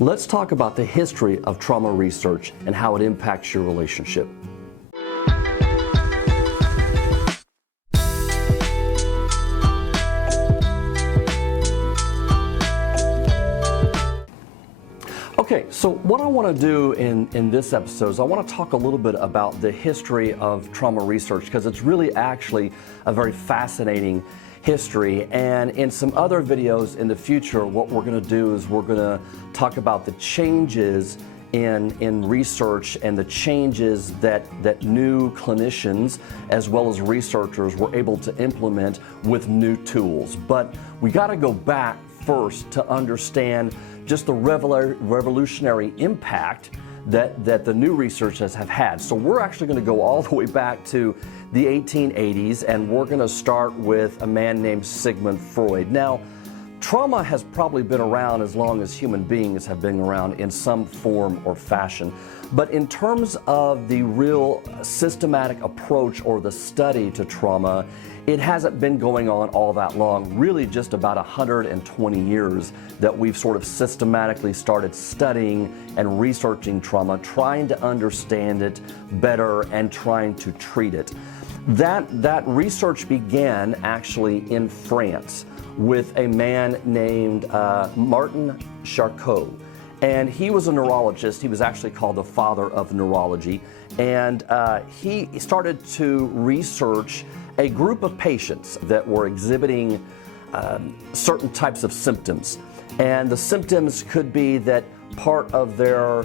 Let's talk about the history of trauma research and how it impacts your relationship. Okay, so what I want to do in this episode is I want to talk a little bit about the history of trauma research, because it's really actually a very fascinating history. And in some other videos in the future, what we're going to do is we're going to talk about the changes in research and the changes that new clinicians as well as researchers were able to implement with new tools. But we got to go back first to understand just the revolutionary impact that the new researchers have had. So we're actually going to go all the way back to the 1880s, and we're going to start with a man named Sigmund Freud. Now, trauma has probably been around as long as human beings have been around in some form or fashion. But in terms of the real systematic approach or the study to trauma, it hasn't been going on all that long, really just about 120 years that we've sort of systematically started studying and researching trauma, trying to understand it better and trying to treat it. That research began actually in France with a man named Martin Charcot. And he was a neurologist. He was actually called the father of neurology. And he started to research a group of patients that were exhibiting certain types of symptoms. And the symptoms could be that part of their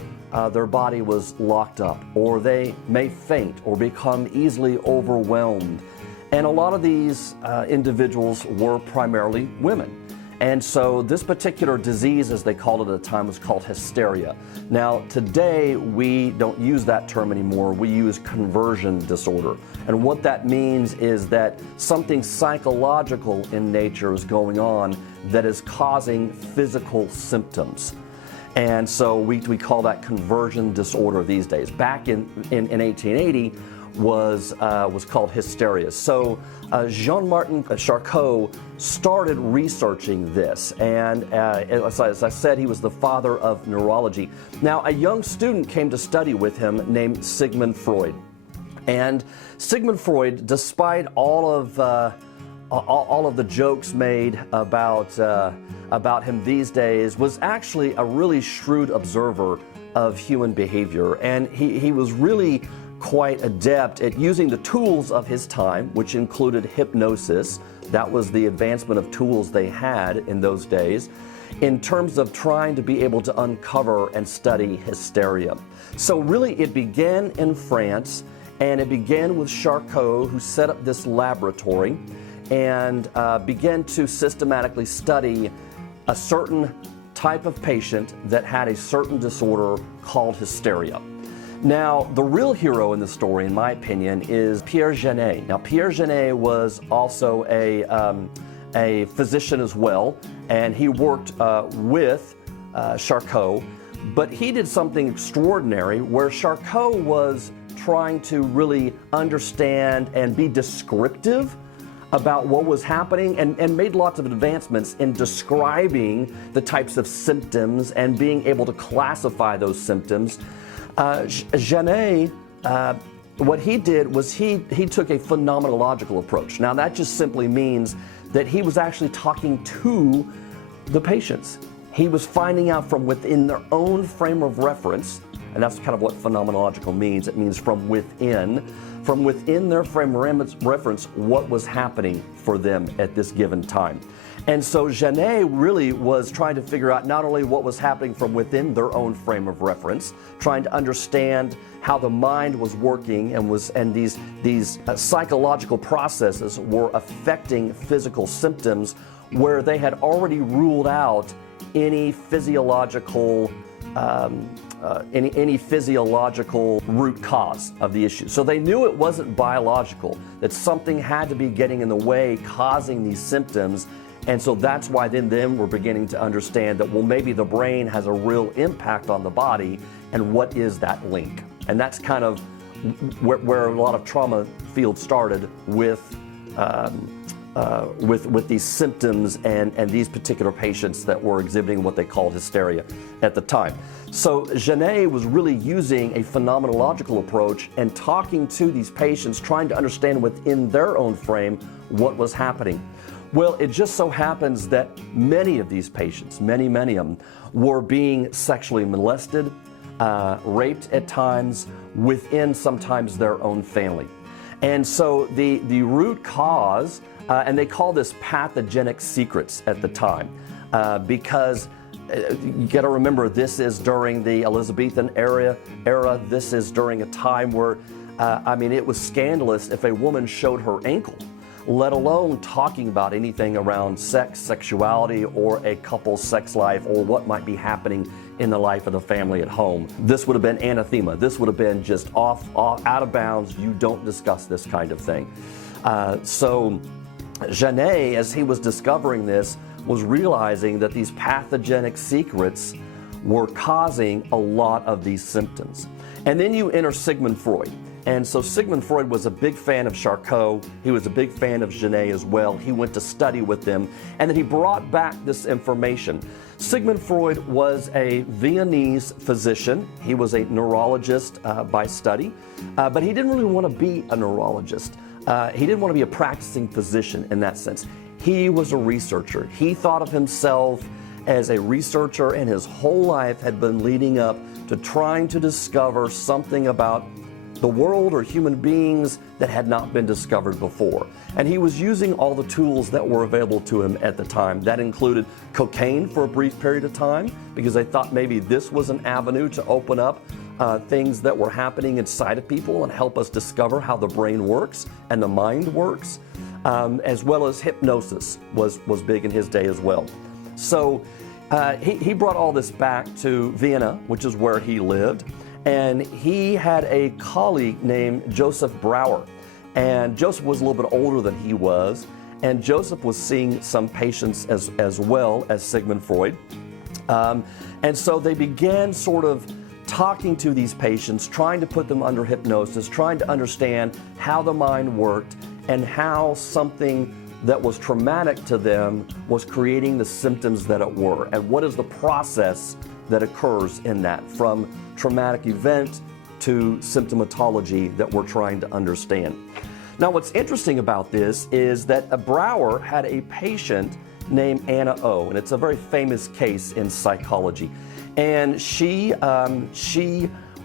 body was locked up, or they may faint or become easily overwhelmed. And a lot of these individuals were primarily women. And so this particular disease, as they called it at the time, was called hysteria. Now, today, we don't use that term anymore. We use conversion disorder. And what that means is that something psychological in nature is going on that is causing physical symptoms. And so we call that conversion disorder these days. Back in 1880, was called hysteria. So Jean-Martin Charcot started researching this, and as I said, he was the father of neurology. Now, a young student came to study with him named Sigmund Freud. And Sigmund Freud, despite all of the jokes made about him these days, was actually a really shrewd observer of human behavior, and he was really quite adept at using the tools of his time, which included hypnosis. That was the advancement of tools they had in those days, in terms of trying to be able to uncover and study hysteria. So really it began in France, and it began with Charcot, who set up this laboratory and began to systematically study a certain type of patient that had a certain disorder called hysteria. Now, the real hero in the story, in my opinion, is Pierre Janet. Now, Pierre Janet was also a physician as well, and he worked with Charcot, but he did something extraordinary where Charcot was trying to really understand and be descriptive about what was happening, and made lots of advancements in describing the types of symptoms and being able to classify those symptoms. Janet, what he did was he took a phenomenological approach. Now, that just simply means that he was actually talking to the patients. He was finding out from within their own frame of reference, and that's kind of what phenomenological means. It means from within their frame of reference, what was happening for them at this given time. And so Janet really was trying to figure out not only what was happening from within their own frame of reference, trying to understand how the mind was working and these psychological processes were affecting physical symptoms, where they had already ruled out any physiological root cause of the issue. So they knew it wasn't biological, that something had to be getting in the way, causing these symptoms. And so that's why then we're beginning to understand that, well, maybe the brain has a real impact on the body, and what is that link? And that's kind of where a lot of trauma field started with with these symptoms and these particular patients that were exhibiting what they called hysteria at the time. So Genet was really using a phenomenological approach and talking to these patients, trying to understand within their own frame what was happening. Well, it just so happens that many of these patients, many of them, were being sexually molested, raped at times within sometimes their own family. And so the root cause, and they call this pathogenic secrets at the time, because you got to remember, this is during the Elizabethan era. This is during a time where, it was scandalous if a woman showed her ankle, let alone talking about anything around sex, sexuality, or a couple's sex life, or what might be happening in the life of the family at home. This would have been anathema. This would have been just off out of bounds. You don't discuss this kind of thing. So Genet, as he was discovering this, was realizing that these pathogenic secrets were causing a lot of these symptoms. And then you enter Sigmund Freud. And so Sigmund Freud was a big fan of Charcot. He was a big fan of Genet as well. He went to study with them, and then he brought back this information. Sigmund Freud was a Viennese physician. He was a neurologist by study, but he didn't really want to be a neurologist. He didn't want to be a practicing physician in that sense. He was a researcher. He thought of himself as a researcher, and his whole life had been leading up to trying to discover something about the world or human beings that had not been discovered before. And he was using all the tools that were available to him at the time. That included cocaine for a brief period of time, because they thought maybe this was an avenue to open up things that were happening inside of people and help us discover how the brain works and the mind works, as well as hypnosis was big in his day as well. So he brought all this back to Vienna, which is where he lived. And he had a colleague named Joseph Brauer. And Joseph was a little bit older than he was. And Joseph was seeing some patients as well as Sigmund Freud. And so they began sort of talking to these patients, trying to put them under hypnosis, trying to understand how the mind worked and how something that was traumatic to them was creating the symptoms that it were. And what is the process that occurs in that, from traumatic event to symptomatology that we're trying to understand. Now, what's interesting about this is that Brauer had a patient named Anna O, and it's a very famous case in psychology. And she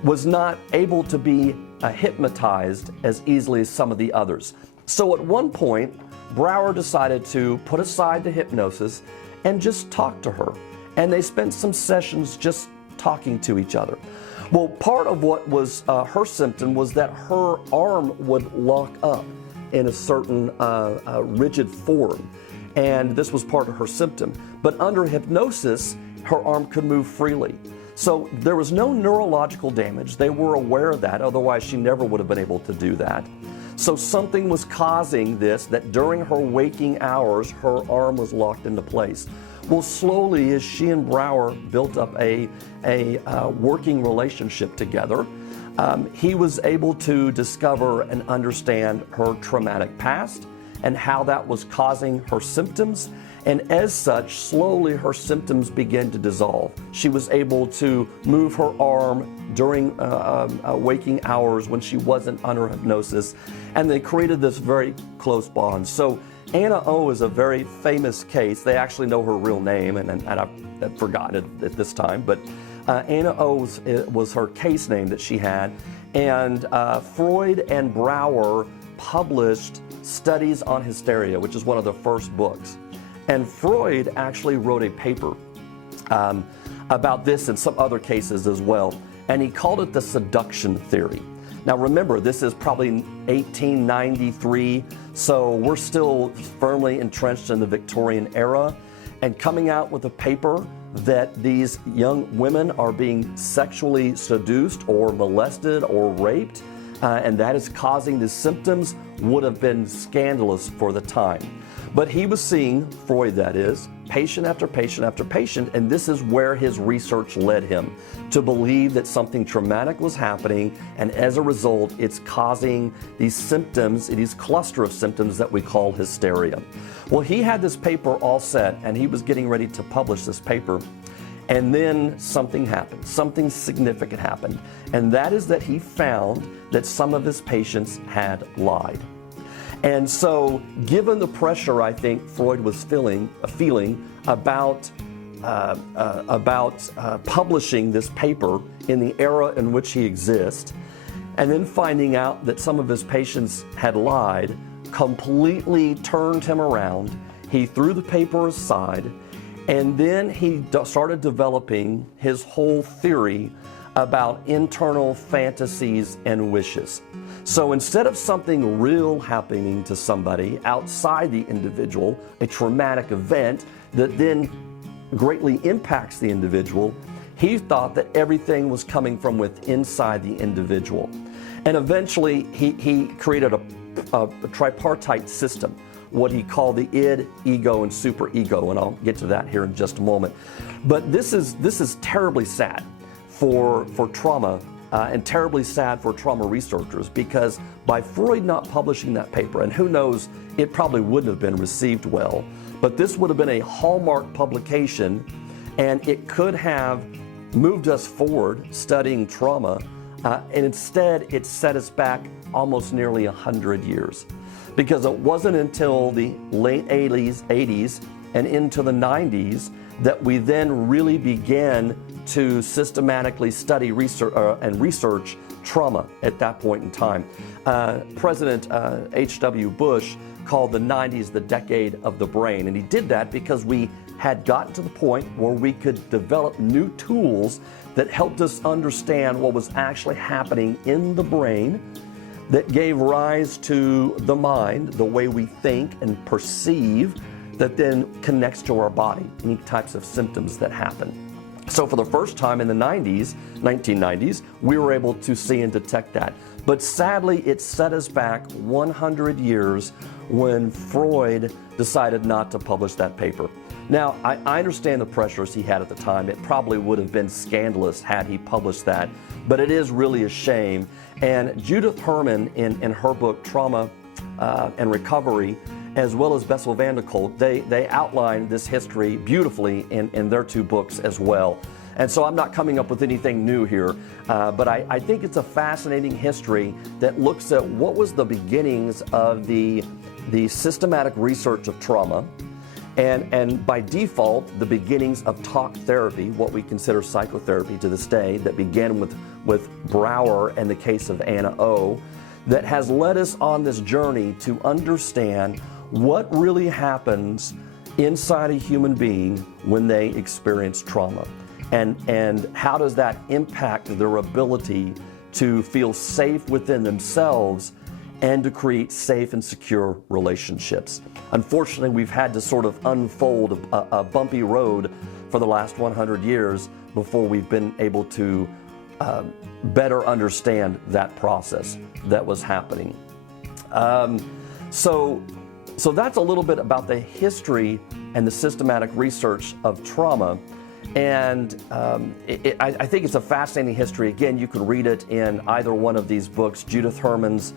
was not able to be hypnotized as easily as some of the others. So at one point, Brauer decided to put aside the hypnosis and just talk to her. And they spent some sessions just talking to each other. Well, part of what was her symptom was that her arm would lock up in a certain rigid form. And this was part of her symptom. But under hypnosis, her arm could move freely. So there was no neurological damage. They were aware of that, otherwise she never would have been able to do that. So something was causing this, that during her waking hours, her arm was locked into place. Well, slowly, as she and Brauer built up a working relationship together, he was able to discover and understand her traumatic past and how that was causing her symptoms. And as such, slowly her symptoms began to dissolve. She was able to move her arm during waking hours when she wasn't under hypnosis, and they created this very close bond. So Anna O is a very famous case. They actually know her real name, and I've forgotten it at this time, but Anna O was her case name that she had. And Freud and Brauer published Studies on Hysteria, which is one of the first books. And Freud actually wrote a paper about this and some other cases as well, and he called it the seduction theory. Now remember, this is probably 1893, so we're still firmly entrenched in the Victorian era, and coming out with a paper that these young women are being sexually seduced or molested or raped, and that is causing the symptoms, would have been scandalous for the time. But he was seeing, Freud that is, patient after patient after patient, and this is where his research led him to believe that something traumatic was happening, and as a result, it's causing these symptoms, these cluster of symptoms that we call hysteria. Well, he had this paper all set, and he was getting ready to publish this paper, and then something happened. Something significant happened, and that is that he found that some of his patients had lied. And so, given the pressure I think Freud was feeling about publishing this paper in the era in which he exists, and then finding out that some of his patients had lied, completely turned him around. He threw the paper aside, and then he started developing his whole theory about internal fantasies and wishes. So instead of something real happening to somebody outside the individual, a traumatic event that then greatly impacts the individual, he thought that everything was coming from within inside the individual. And eventually he created a tripartite system, what he called the id, ego, and superego, and I'll get to that here in just a moment. But this is terribly sad for trauma and terribly sad for trauma researchers, because by Freud not publishing that paper, and who knows, it probably wouldn't have been received well, but this would have been a hallmark publication, and it could have moved us forward studying trauma, and instead it set us back almost nearly 100 years. Because it wasn't until the late 80s and into the 90s that we then really began to systematically study and research trauma at that point in time. President H.W. Bush called the 90s the decade of the brain, and he did that because we had gotten to the point where we could develop new tools that helped us understand what was actually happening in the brain, that gave rise to the mind, the way we think and perceive, that then connects to our body, any types of symptoms that happen. So for the first time in the 1990s, we were able to see and detect that. But sadly, it set us back 100 years when Freud decided not to publish that paper. Now, I understand the pressures he had at the time. It probably would have been scandalous had he published that, but it is really a shame. And Judith Herman, in her book, Trauma and Recovery, as well as Bessel van der Kolk, they outline this history beautifully in their two books as well. And so I'm not coming up with anything new here, but I think it's a fascinating history that looks at what was the beginnings of the systematic research of trauma, and by default, the beginnings of talk therapy, what we consider psychotherapy to this day, that began with Brower and the case of Anna O, that has led us on this journey to understand what really happens inside a human being when they experience trauma, and how does that impact their ability to feel safe within themselves and to create safe and secure relationships. Unfortunately, we've had to sort of unfold a bumpy road for the last 100 years before we've been able to better understand that process that was happening. So that's a little bit about the history and the systematic research of trauma. And I think it's a fascinating history. Again, you can read it in either one of these books, Judith Herman's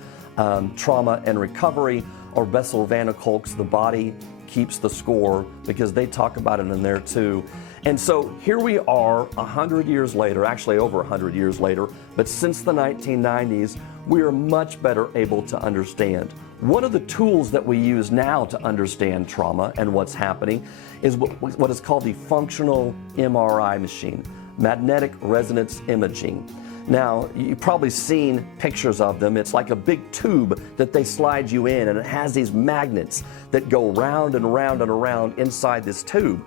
Trauma and Recovery, or Bessel van der Kolk's The Body Keeps the Score, because they talk about it in there too. And so here we are 100 years later, actually over 100 years later, but since the 1990s, we are much better able to understand. One of the tools that we use now to understand trauma and what's happening is what is called the functional MRI machine, magnetic resonance imaging. Now, you've probably seen pictures of them. It's like a big tube that they slide you in, and it has these magnets that go round and round and around inside this tube.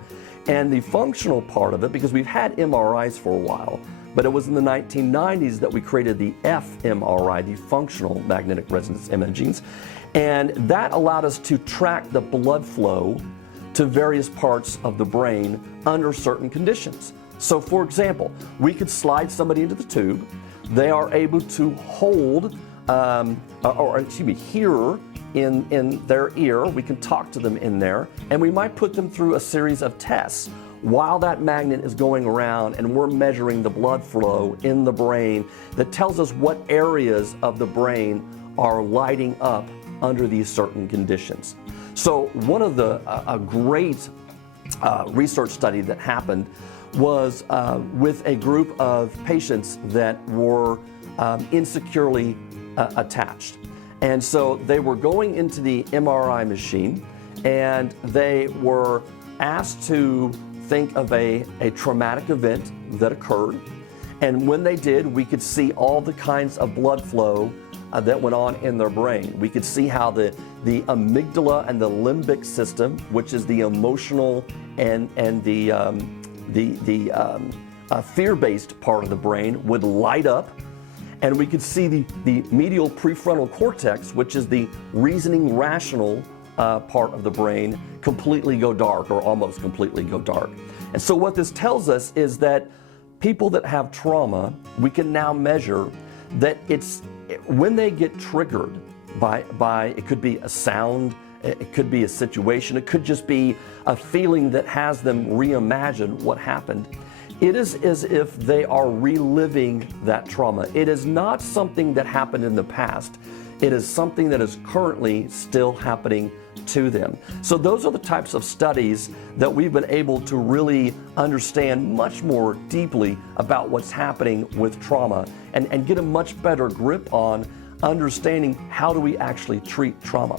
And the functional part of it, because we've had MRIs for a while, but it was in the 1990s that we created the fMRI, the functional magnetic resonance imaging, and that allowed us to track the blood flow to various parts of the brain under certain conditions. So for example, we could slide somebody into the tube. They are able to hold, hear in their ear. We can talk to them in there, and we might put them through a series of tests while that magnet is going around, and we're measuring the blood flow in the brain that tells us what areas of the brain are lighting up under these certain conditions. So one of a great research study that happened was with a group of patients that were insecurely attached. And so they were going into the MRI machine, and they were asked to think of a traumatic event that occurred. And when they did, we could see all the kinds of blood flow that went on in their brain. We could see how the amygdala and the limbic system, which is the emotional and the fear-based part of the brain, would light up. And we could see the medial prefrontal cortex, which is the reasoning, rational part of the brain, completely go dark, or almost completely go dark. And so what this tells us is that people that have trauma, we can now measure that it's when they get triggered by it could be a sound, it could be a situation, it could just be a feeling that has them reimagine what happened. It is as if they are reliving that trauma. It is not something that happened in the past. It is something that is currently still happening to them. So those are the types of studies that we've been able to really understand much more deeply about what's happening with trauma, and get a much better grip on understanding how do we actually treat trauma.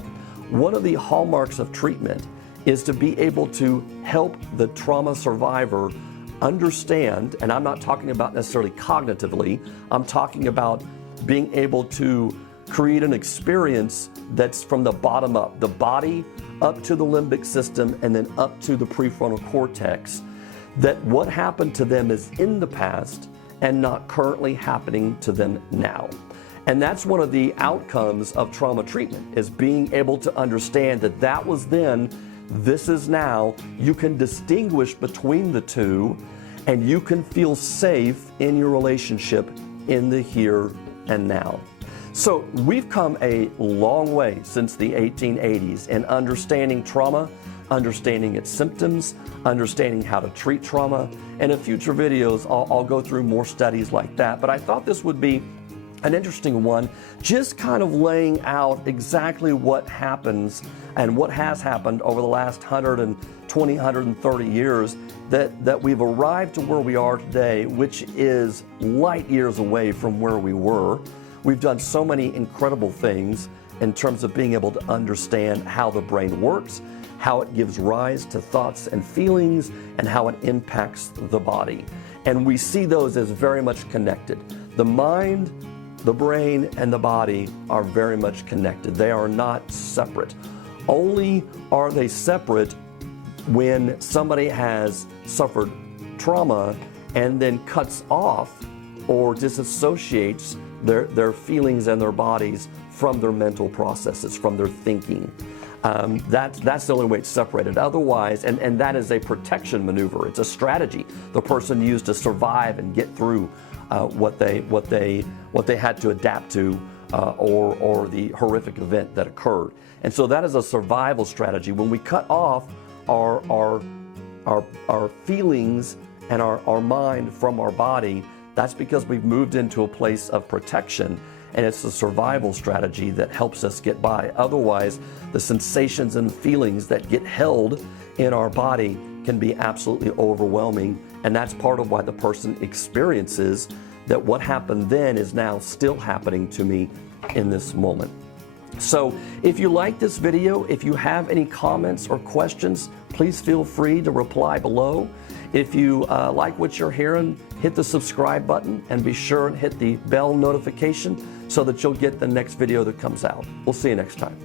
One of the hallmarks of treatment is to be able to help the trauma survivor understand, and I'm not talking about necessarily cognitively, I'm talking about being able to create an experience that's from the bottom up, the body up to the limbic system and then up to the prefrontal cortex, that what happened to them is in the past and not currently happening to them now. And that's one of the outcomes of trauma treatment, is being able to understand that that was then, this is now. You can distinguish between the two, and you can feel safe in your relationship in the here and now. So we've come a long way since the 1880s in understanding trauma, understanding its symptoms, understanding how to treat trauma. And in future videos, I'll go through more studies like that. But I thought this would be an interesting one, just kind of laying out exactly what happens and what has happened over the last 120, 130 years, that we've arrived to where we are today, which is light years away from where we were. We've done so many incredible things in terms of being able to understand how the brain works, how it gives rise to thoughts and feelings, and how it impacts the body. And we see those as very much connected. The mind, the brain, and the body are very much connected. They are not separate. Only are they separate when somebody has suffered trauma and then cuts off or disassociates their feelings and their bodies from their mental processes, from their thinking. That's the only way it's separated. Otherwise, and that is a protection maneuver. It's a strategy the person used to survive and get through what they had to adapt to, or the horrific event that occurred. And so that is a survival strategy. When we cut off our feelings and our mind from our body, that's because we've moved into a place of protection, and it's a survival strategy that helps us get by. Otherwise, the sensations and feelings that get held in our body can be absolutely overwhelming, and that's part of why the person experiences that what happened then is now still happening to me in this moment. So if you like this video, if you have any comments or questions, please feel free to reply below. If you like what you're hearing, hit the subscribe button and be sure and hit the bell notification so that you'll get the next video that comes out. We'll see you next time.